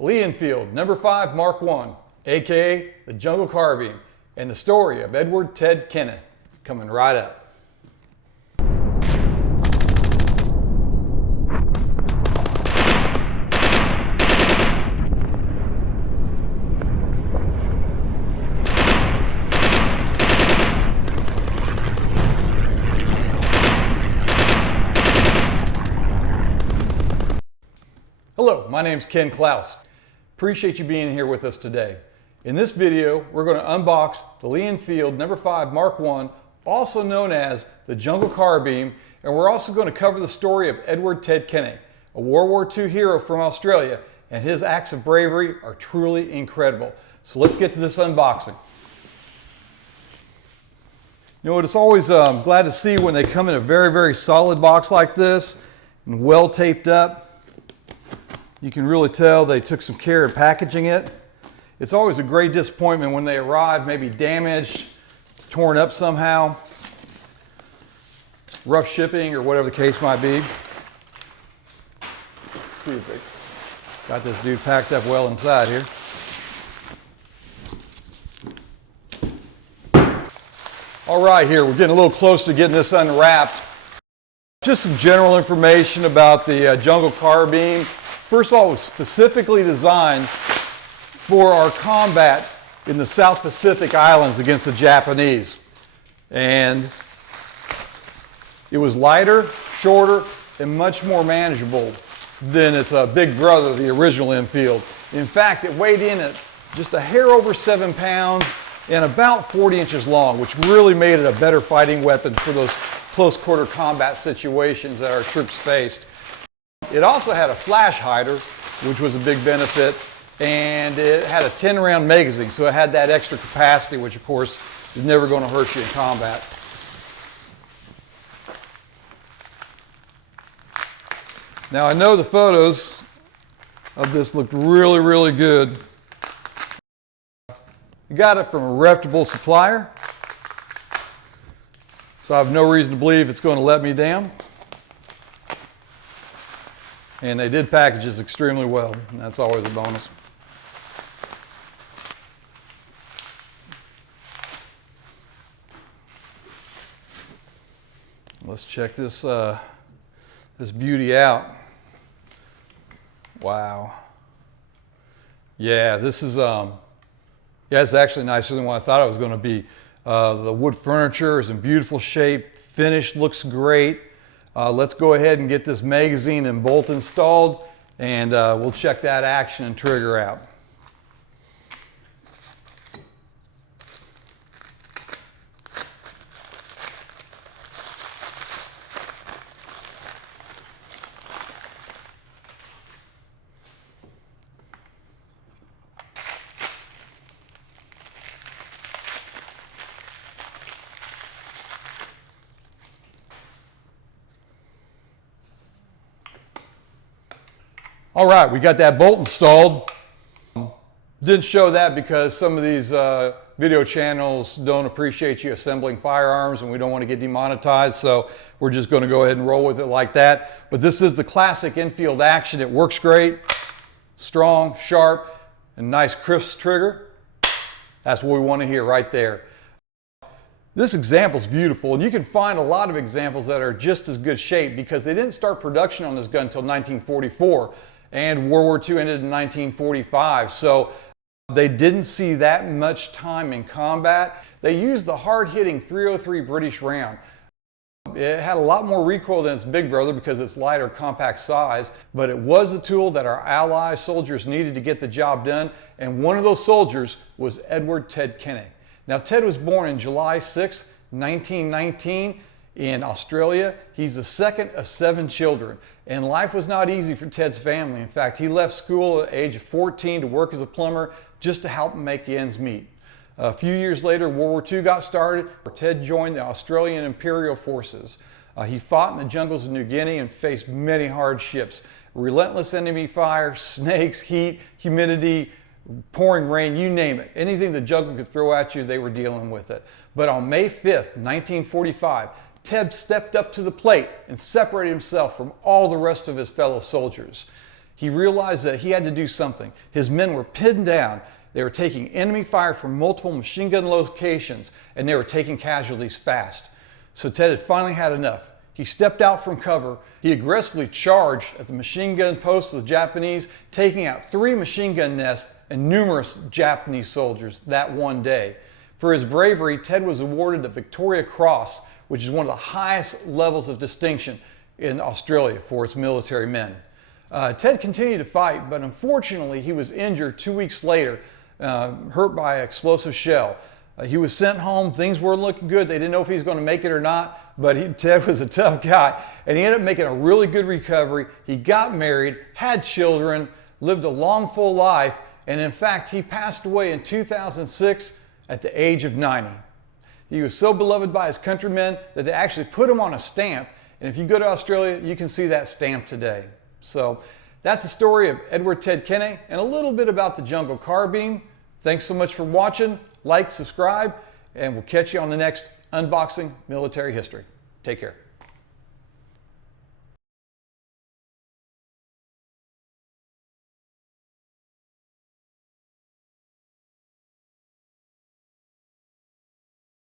Lee Enfield #5 Mark I, aka the Jungle Carbine, and the story of Edward Ted Kenna, coming right up. Hello, my name's Ken Klaus. Appreciate you being here with us today. In this video, we're going to unbox the Lee Enfield #5 Mark I, also known as the Jungle Carbine, and we're also going to cover the story of Edward Ted Kenna, a World War II hero from Australia, and his acts of bravery are truly incredible. So let's get to this unboxing. You know what, it's always glad to see when they come in a very solid box like this and well taped up. You can really tell they took some care in packaging it. It's always a great disappointment when they arrive, maybe damaged, torn up somehow, rough shipping, or whatever the case might be. Let's see if they got this dude packed up well inside here. All right, here, we're getting a little close to getting this unwrapped. Just some general information about the Jungle Carbine. First of all, it was specifically designed for our combat in the South Pacific Islands against the Japanese. And it was lighter, shorter, and much more manageable than its big brother, the original Enfield. In fact, it weighed in at just a hair over 7 pounds and about 40 inches long, which really made it a better fighting weapon for those close quarter combat situations that our troops faced. It also had a flash hider, which was a big benefit, and it had a 10-round magazine, so it had that extra capacity, which of course is never going to hurt you in combat. Now I know the photos of this looked really good. You got it from a reputable supplier, so I have no reason to believe it's going to let me down. And they did package this extremely well, and that's always a bonus. Let's check this this beauty out. Wow. Yeah, this is it's actually nicer than what I thought it was going to be. The wood furniture is in beautiful shape. Finish looks great. Let's go ahead and get this magazine and bolt installed, and we'll check that action and trigger out. All right, we got that bolt installed. Didn't show that because some of these video channels don't appreciate you assembling firearms, and we don't want to get demonetized, so we're just going to go ahead and roll with it like that. But this is the classic Enfield action. It works great, strong, sharp, and nice crisp trigger. That's what we want to hear right there. This example is beautiful, and you can find a lot of examples that are just as good shape because they didn't start production on this gun until 1944. And World War II ended in 1945, so they didn't see that much time in combat. They used the hard-hitting .303 British round. It had a lot more recoil than its big brother because it's lighter, compact size, but it was the tool that our Allied soldiers needed to get the job done, and one of those soldiers was Edward Ted Kenna. Now, Ted was born on July 6, 1919, in Australia. He's the second of 7 children, and life was not easy for Ted's family. In fact, he left school at the age of 14 to work as a plumber just to help make ends meet. A few years later, World War II got started. Ted joined the Australian Imperial Forces. He fought in the jungles of New Guinea and faced many hardships. Relentless enemy fire, snakes, heat, humidity, pouring rain, you name it. Anything the jungle could throw at you, they were dealing with it. But on May 5th, 1945, Ted stepped up to the plate and separated himself from all the rest of his fellow soldiers. He realized that he had to do something. His men were pinned down. They were taking enemy fire from multiple machine gun locations, and they were taking casualties fast. So Ted had finally had enough. He stepped out from cover. He aggressively charged at the machine gun posts of the Japanese, taking out 3 machine gun nests and numerous Japanese soldiers that one day. For his bravery, Ted was awarded the Victoria Cross, which is one of the highest levels of distinction in Australia for its military men. Ted continued to fight, but unfortunately he was injured 2 weeks later, hurt by an explosive shell. He was sent home. Things weren't looking good. They didn't know if he was going to make it or not, but Ted was a tough guy, and he ended up making a really good recovery. He got married, had children, lived a long, full life, and in fact, he passed away in 2006 at the age of 90. He was so beloved by his countrymen that they actually put him on a stamp, and if you go to Australia, you can see that stamp today. So that's the story of Edward Ted Kenna and a little bit about the Jungle Carbine. Thanks so much for watching. Like, subscribe, and we'll catch you on the next Unboxing Military History. Take care.